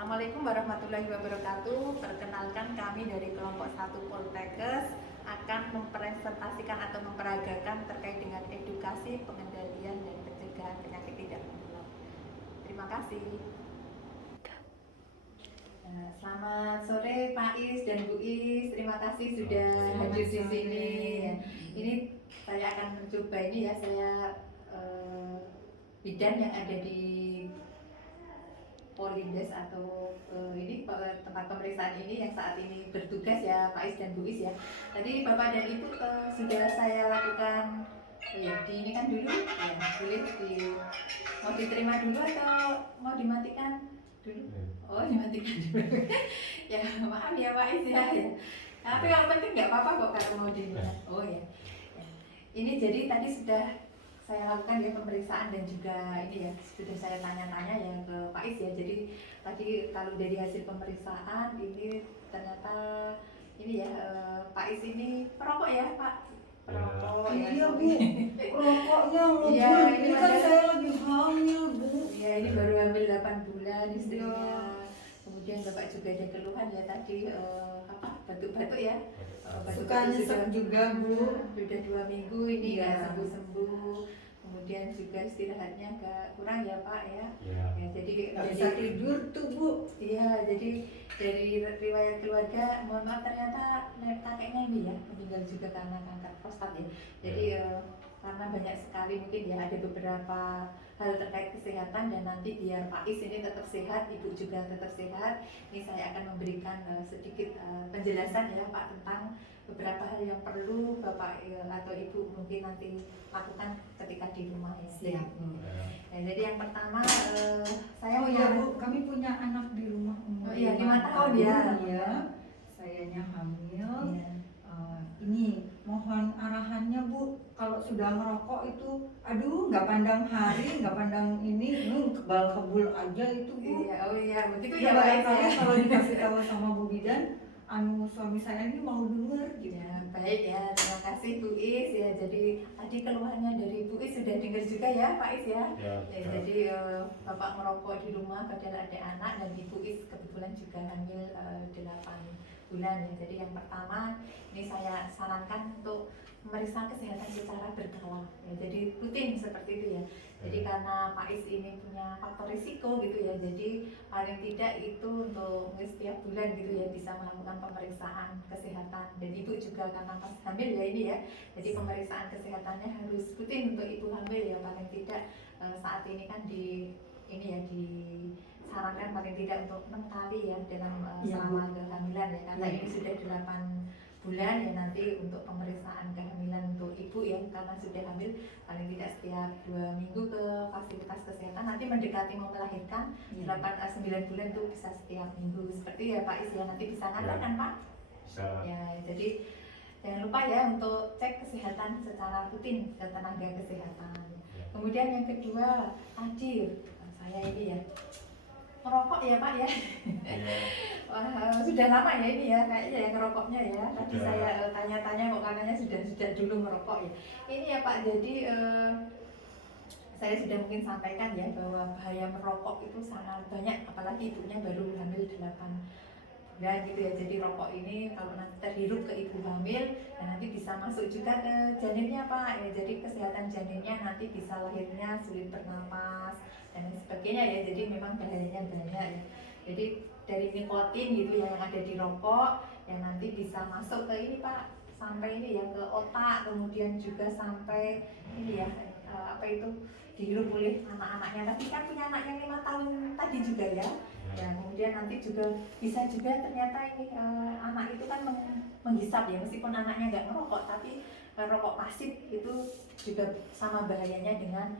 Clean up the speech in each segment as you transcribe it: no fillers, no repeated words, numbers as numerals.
Assalamualaikum warahmatullahi wabarakatuh. Perkenalkan, kami dari kelompok 1 Poltekkes akan mempresentasikan atau memperagakan terkait dengan edukasi, pengendalian, dan pencegahan penyakit tidak menular. Terima kasih. Selamat sore Pak Is dan Bu Is. Terima kasih sudah hadir di sini. Ini saya akan mencoba ini ya, saya bidan yang ada di Polindes atau ini tempat pemeriksaan ini yang saat ini bertugas ya Pak Is dan Bu Is ya. Tadi Bapak dan Ibu sudah saya lakukan ya di ini kan dulu ya, boleh mau diterima dulu atau mau dimatikan dulu? Oh, dimatikan dulu. Ya maaf ya Pak Is ya. Tapi yang penting nggak apa-apa kok kalau mau dimatikan. Oh ya. Ini jadi tadi sudah saya lakukan ya pemeriksaan dan juga ini ya sudah saya tanya-tanya ya ke Pak Is ya. Jadi tadi kalau dari hasil pemeriksaan ini ternyata ini ya Pak Is ini perokok ya Pak? Perokok ya. Iya Bu, rokoknya ngebul. Iya, ini kan saya lagi hamil Bu. Iya, ini baru hamil 8 bulan istrinya. Kemudian Bapak juga ada keluhan ya tadi apa batuk-batuk ya. Suka nyesek juga Bu. Sudah 2 minggu ini nggak Iya. sembuh-sembuh. Kemudian juga istirahatnya agak kurang ya Pak ya. Ya. Ya, jadi Gak bisa tidur tuh Bu. iya, jadi dari riwayat keluarga, mohon maaf ternyata kakeknya ini ya meninggal juga karena kanker prostat ya. Jadi karena banyak sekali mungkin ya ada beberapa hal terkait kesehatan dan nanti biar Pak Is ini tetap sehat, Ibu juga tetap sehat. Ini saya akan memberikan sedikit penjelasan ya Pak tentang beberapa hal yang perlu Bapak atau Ibu mungkin nanti lakukan ketika di rumah ya. Siap. Ya, jadi yang pertama saya Oh iya Bu, kami punya anak di rumah umur Oh iya, 5 5 tahun ya. Iya, sayanya hamil. Iya. Ini mohon arahannya Bu, kalau sudah ngerokok itu, aduh nggak pandang hari, nggak pandang ini kebal-kebul aja itu Bu. Iya, oh iya, begitu Ya ya Pak Is barangkali ya. kalau dikasih tahu sama Bu Bidan, suami saya ini mau denger gitu. Ya, baik ya, terima kasih Bu Is ya. Jadi tadi keluhannya dari Bu Is sudah dengar juga ya Pak Is ya. Ya, Ya, jadi Bapak merokok di rumah padahal ada anak dan Ibu Is kebetulan juga hamil 8 bulan ya. Jadi yang pertama ini saya sarankan untuk memeriksa kesehatan secara berkala ya. Jadi rutin seperti itu ya. Jadi karena Pak Is ini punya faktor risiko gitu ya. Jadi paling tidak itu untuk setiap bulan gitu ya bisa melakukan pemeriksaan kesehatan dan Ibu juga karena pas hamil ya ini ya. Jadi pemeriksaan kesehatannya harus rutin untuk Ibu hamil ya, paling tidak saat ini kan di ini ya disarankan paling tidak untuk 6 kali ya dalam selama kehamilan ya, karena ini sudah 8 bulan ya. Nanti untuk pemeriksaan kehamilan untuk ibu ya, karena sudah hamil paling tidak setiap 2 minggu ke fasilitas kesehatan. Nanti mendekati mau melahirkan 9 bulan tuh bisa setiap minggu seperti ya Pak Is ya. Nanti bisa ngantar kan Pak? Bisa. Ya, jadi jangan lupa ya untuk cek kesehatan secara rutin ke tenaga kesehatan. Kemudian yang kedua tadi saya ini ya merokok ya Pak ya. Wah, sudah lama ya ini ya kayaknya ya ngerokoknya ya. Tadi Sudah. saya tanya-tanya kok katanya sudah dulu merokok ya. Ini ya Pak, jadi saya sudah mungkin sampaikan ya bahwa bahaya merokok itu sangat banyak, apalagi ibunya baru hamil 8 bulan gitu ya. Jadi rokok ini kalau nanti terhirup ke ibu hamil dan nanti bisa masuk juga ke janinnya Pak ya. Jadi kesehatan janinnya nanti bisa lahirnya sulit bernapas dan lain sebagainya ya. Jadi memang bahayanya banyak ya. Jadi dari nikotin gitu ya yang ada di rokok yang nanti bisa masuk ke ini Pak, sampai ini ya ke otak, kemudian juga sampai ini ya apa itu dihirup oleh anak-anaknya. Tapi kan punya anak yang 5 tahun tadi juga ya. Ya, kemudian nanti juga bisa juga ternyata ini anak itu kan menghisap ya, meskipun anaknya nggak merokok, tapi rokok pasif itu juga sama bahayanya dengan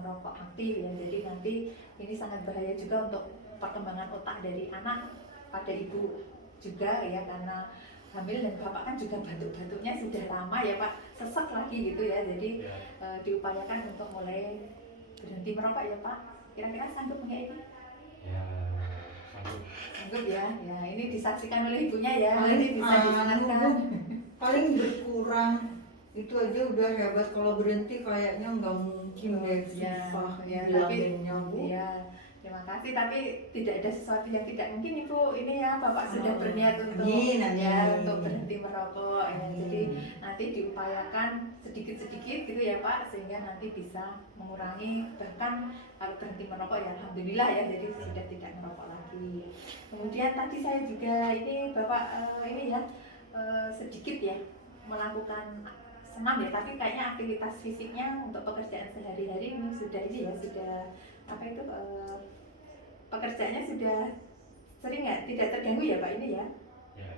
rokok aktif ya. Jadi nanti ini sangat bahaya juga untuk perkembangan otak dari anak pada ibu juga ya, karena hamil dan bapak kan juga batuk-batuknya sudah lama ya Pak, sesek lagi gitu ya. Jadi diupayakan untuk mulai berhenti merokok ya Pak. Kira-kira sanggup nggak ini? Ya, sanggup. Sanggup ya. Ya, ini disaksikan oleh ibunya ya. Paling Ini bisa dijelaskan. paling berkurang itu aja udah hebat. Kalau berhenti kayaknya nggak mungkin deh, susah Ya, bilangnya Bu. iya. Terima kasih, tapi tidak ada sesuatu yang tidak mungkin Ibu. Ini ya Bapak sudah berniat untuk Amin, amin. ya untuk berhenti merokok ya. Amin. Jadi nanti diupayakan sedikit-sedikit gitu ya Pak, sehingga nanti bisa mengurangi, bahkan kalau berhenti merokok ya alhamdulillah ya, jadi sudah tidak merokok lagi. Kemudian tadi saya juga ini Bapak ini ya sedikit ya melakukan senam ya, tapi kayaknya aktivitas fisiknya untuk pekerjaan sehari-hari ini sudah ini ya, sudah apa itu pekerjaannya sudah sering nggak, tidak terganggu ya Pak ini ya? Ya.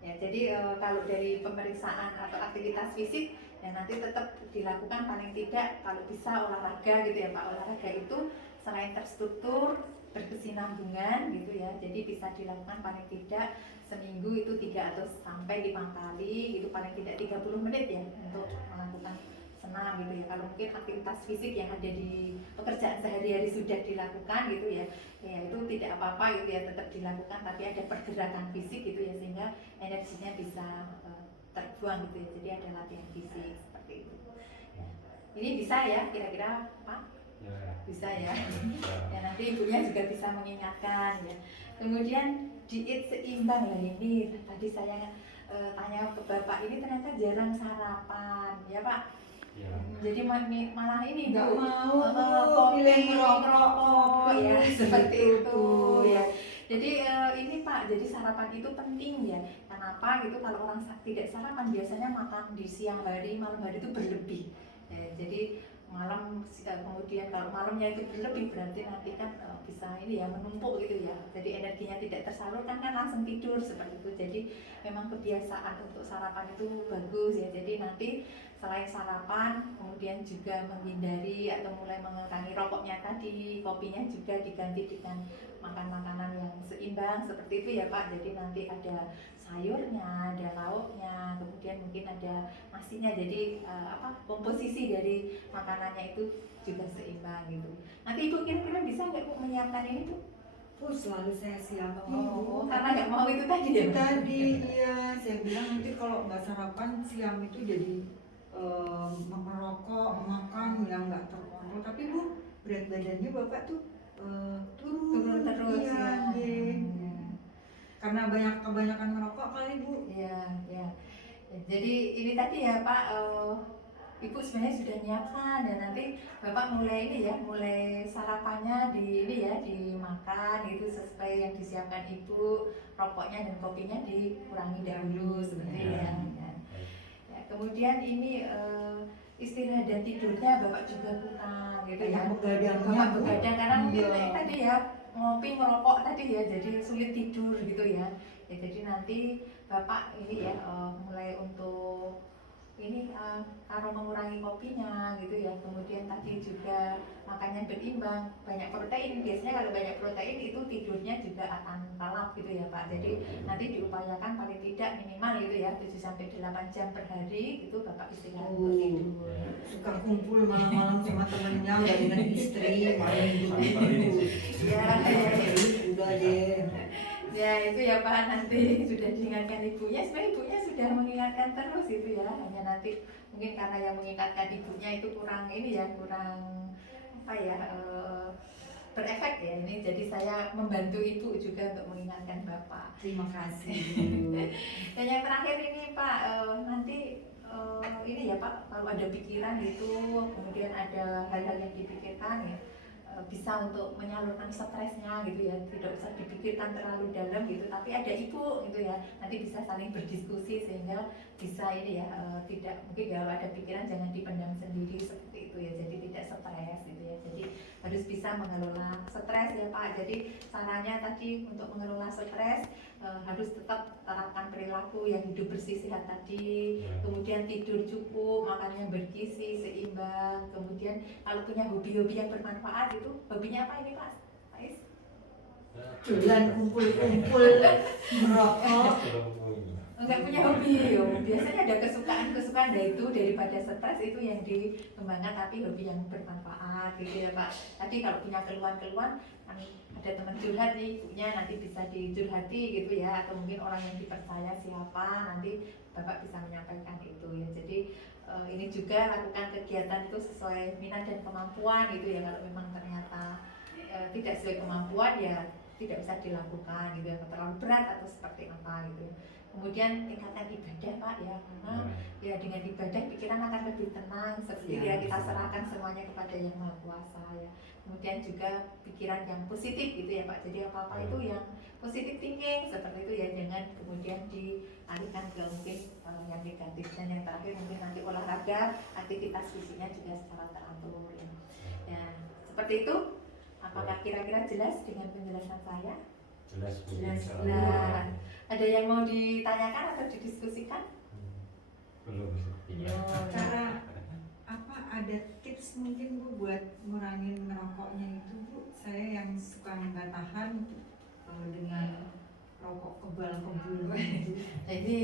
Ya, jadi kalau dari pemeriksaan atau aktivitas fisik ya nanti tetap dilakukan paling tidak kalau bisa olahraga gitu ya Pak. Olahraga itu selain terstruktur, berkesinambungan gitu ya, jadi bisa dilakukan paling tidak seminggu itu 3 atau sampai 5 kali, itu paling tidak 30 menit ya untuk melakukan senam gitu ya. Kalau mungkin aktivitas fisik yang ada di pekerjaan sehari-hari sudah dilakukan gitu ya, ya itu tidak apa-apa gitu ya, tetap dilakukan, tapi ada pergerakan fisik gitu ya, sehingga energinya bisa terbuang gitu ya. Jadi ada latihan fisik seperti itu ya. Ini bisa ya kira-kira Pak? Ya. Bisa ya. Ya nanti ibunya juga bisa mengingatkan ya. Kemudian diet seimbang lah ini tadi saya tanya ke Bapak, ini ternyata jarang sarapan ya Pak. Ya. Jadi malah ini Nggak Bu, mau pilih merokok ya gitu. seperti itu ya. Jadi ini Pak, jadi sarapan itu penting ya. Kenapa gitu, kalau orang tidak sarapan biasanya makan di siang hari, malam hari itu berlebih ya, jadi malam kemudian kalau malamnya itu berlebih berarti nanti kan bisa ini ya menumpuk gitu ya, jadi energinya tidak tersalurkan kan langsung tidur seperti itu. Jadi memang kebiasaan untuk sarapan itu bagus ya. Jadi nanti selain sarapan kemudian juga menghindari atau mulai mengurangi rokoknya tadi, kopinya juga diganti dengan makan makanan yang seimbang seperti itu ya Pak. Jadi nanti ada sayurnya, ada lauknya, kemudian mungkin ada nasinya, jadi komposisi dari makanannya itu juga seimbang gitu. Nanti Ibu kira-kira bisa nggak Bu menyiapkan ini Bu? Oh, selalu saya siapin Oh, Bu. karena nggak mau itu tadi ya Itu Bu? tadi, iya, saya bilang nanti kalau nggak sarapan siang itu jadi merokok, makan yang nggak terkontrol. Tapi Bu, berat badannya Bapak tuh turun terus iya, ya. iya. Karena kebanyakan merokok kali Bu. Iya, ya. Jadi ini tadi ya Pak, Ibu sebenarnya sudah menyiapkan ya, nanti Bapak mulai ini ya, mulai sarapannya di ini ya, dimakan gitu sesuai yang disiapkan Ibu, rokoknya dan kopinya dikurangi dahulu seperti ya. Ya, kemudian ini istirahat dan tidurnya Bapak juga kurang gitu ya. Bapak begadang karena mungkin tadi ya ngopi merokok tadi ya, jadi sulit tidur gitu ya. Ya jadi nanti Bapak ini ya mulai untuk ini kalau mengurangi kopinya gitu ya, kemudian tadi juga makannya berimbang, banyak protein. Biasanya kalau banyak protein itu tidurnya juga akan kalap gitu ya Pak. Jadi nanti diupayakan paling tidak minimal gitu ya 7 sampai 8 jam per hari itu Bapak istirahat untuk tidur. Suka kumpul malam-malam sama temennya, nggak dengan istri, main dulu. Ya, Udah deh. ya itu ya Pak, nanti sudah diingatkan ibunya, sebenarnya ibunya sudah mengingatkan terus itu ya, hanya nanti mungkin karena yang mengingatkan ibunya itu kurang ini ya, kurang apa ya berefek ya ini, jadi saya membantu ibu juga untuk mengingatkan Bapak. Terima kasih. Dan yang terakhir ini Pak, nanti ini ya Pak, kalau ada pikiran gitu, kemudian ada hal-hal yang dipikirkan ya, bisa untuk menyalurkan stresnya gitu ya, tidak usah dipikirkan terlalu dalam gitu, tapi ada ibu gitu ya, nanti bisa saling berdiskusi sehingga bisa ini ya, tidak mungkin kalau ada pikiran jangan dipendam sendiri seperti itu ya, jadi tidak stres gitu ya. Jadi harus bisa mengelola stres ya Pak. Jadi caranya tadi untuk mengelola stres harus tetap terapkan perilaku yang hidup bersih sehat tadi, kemudian tidur cukup, makannya bergizi, seimbang, kemudian kalau punya hobi-hobi yang bermanfaat itu, hobinya apa ini Pak? Pak Is? Jalan kumpul-kumpul merokok. Enggak punya hobi. Oh, biasanya ada kesukaan dari itu, daripada stres itu yang dikembangkan, tapi hobi yang bermanfaat gitu ya Pak. Tadi kalau punya keluhan-keluhan, kan ada teman curhat nih, ibunya nanti bisa dicurhati gitu ya, atau mungkin orang yang dipercaya siapa, nanti Bapak bisa menyampaikan itu ya. Jadi ini juga lakukan kegiatan itu sesuai minat dan kemampuan gitu ya. Kalau memang ternyata tidak sesuai kemampuan ya tidak bisa dilakukan gitu ya, terlalu berat atau seperti apa gitu. Kemudian tingkatkan ibadah Pak ya, karena ya dengan ibadah pikiran akan lebih tenang seperti ya, kita serahkan semuanya kepada Yang Maha Kuasa ya. Kemudian juga pikiran yang positif gitu ya Pak, jadi apa-apa itu yang positif thinking seperti itu ya, jangan kemudian dialihkan ke mungkin yang negatif. Dan yang terakhir mungkin nanti olahraga, aktivitas fisiknya juga secara teratur ya. Ya seperti itu. Apakah kira-kira jelas dengan penjelasan saya? Jelas Bu. Jelas. Nah, ada yang mau ditanyakan atau didiskusikan? Belum sepertinya. Cara apa, ada tips mungkin Bu buat ngurangin ngerokoknya itu Bu? Saya yang suka nggak tahan dengan rokok kebal-kebul. Jadi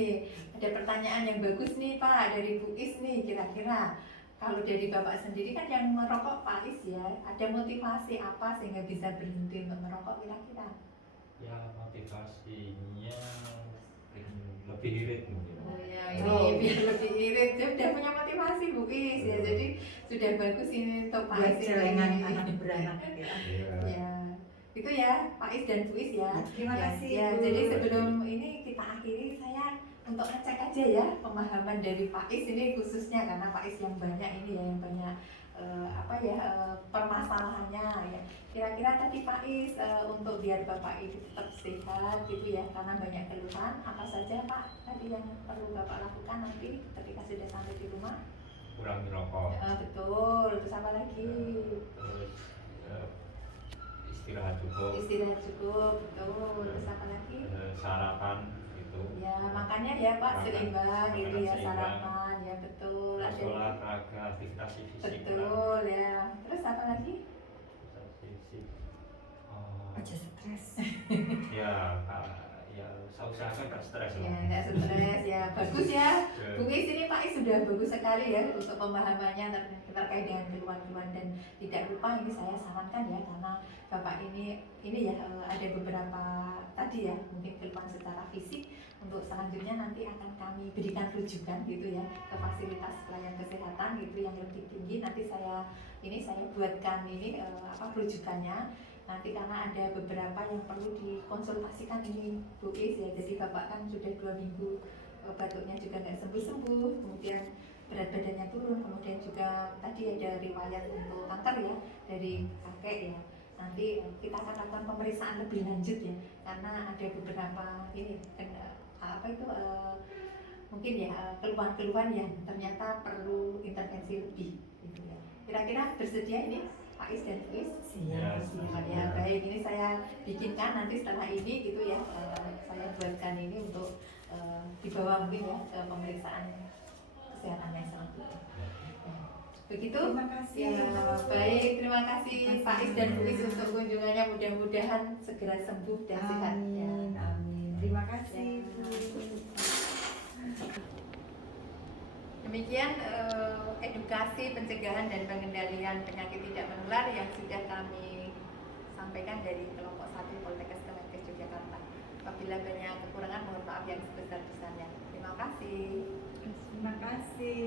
ada pertanyaan yang bagus nih Pak dari Bu Is nih, kira-kira kalau dari Bapak sendiri kan yang merokok Pak Is ya, ada motivasi apa sehingga bisa berhenti untuk merokok kira-kira? Ya motivasinya lebih irit mungkin. Oh ya, ini biar lebih irit, dia udah punya motivasi Bu Is ya, jadi sudah bagus ini untuk Pak Buat Is celengan ini. anak beranak ya. Iya. Ya, itu ya Pak Is dan Bu Is ya. Terima Ya, kasih ya, Bu. jadi sebelum ini kita akhiri, saya untuk ngecek aja ya pemahaman dari Pak Is ini khususnya, karena Pak Is yang banyak ini ya, yang banyak permasalahannya ya. Kira-kira tadi Pak Is untuk biar Bapak itu tetap sehat gitu ya, karena banyak keluhan, apa saja Pak tadi yang perlu Bapak lakukan nanti ketika sudah sampai di rumah? Kurangi rokok. Betul, terus apa lagi? Terus istirahat cukup. Istirahat cukup, betul, terus apa lagi? Sarapan gitu. Ya makanya ya Pak, Makan- seimbang gitu makanan ya, seimbang. sarapan ya betul. Terus Ada olahraga, aktivitas fisik. betul ya. Terus apa lagi? Aktivitas fisik. Aja stres. Ya, ya saya usahakan gak stres Ya lah. nggak stres ya, bagus ya. Ya. Bu Is ini Pak Is sudah bagus sekali ya untuk pemahamannya terkait dengan keluhan-keluhan, dan tidak lupa ini saya sarankan ya, karena Bapak ini ya ada beberapa tadi ya mungkin keluhan secara fisik. Untuk selanjutnya nanti akan kami berikan rujukan gitu ya ke fasilitas pelayanan kesehatan gitu yang lebih tinggi. Nanti saya buatkan ini rujukannya nanti, karena ada beberapa yang perlu dikonsultasikan ini Bu Is ya. Jadi Bapak kan sudah 2 minggu batuknya juga nggak sembuh-sembuh, kemudian berat badannya turun, kemudian juga tadi ada riwayat untuk kanker ya dari kakek ya. Nanti kita akan lakukan pemeriksaan lebih lanjut ya, karena ada beberapa ini mungkin ya keluhan-keluhan yang ternyata perlu intervensi lebih gitu ya. Kira-kira bersedia ini Pak Is dan Bu Is? Ya, Siap ya, baik, ini saya bikinkan nanti setelah ini gitu ya, saya buatkan ini untuk dibawa mungkin ya ke pemeriksaan kesehatan yang selanjutnya. Ya, begitu. Terima kasih. Ya, baik, terima kasih Pak Is dan Bu Is untuk kunjungannya, mudah-mudahan segera sembuh dan sehat ya. Amin, amin. Terima kasih Bu. Demikian edukasi pencegahan dan pengendalian penyakit tidak menular yang sudah kami sampaikan dari kelompok 1 Poltekkes Kemenkes Yogyakarta. Apabila banyak kekurangan mohon maaf yang sebesar-besarnya. Terima kasih. Terima kasih.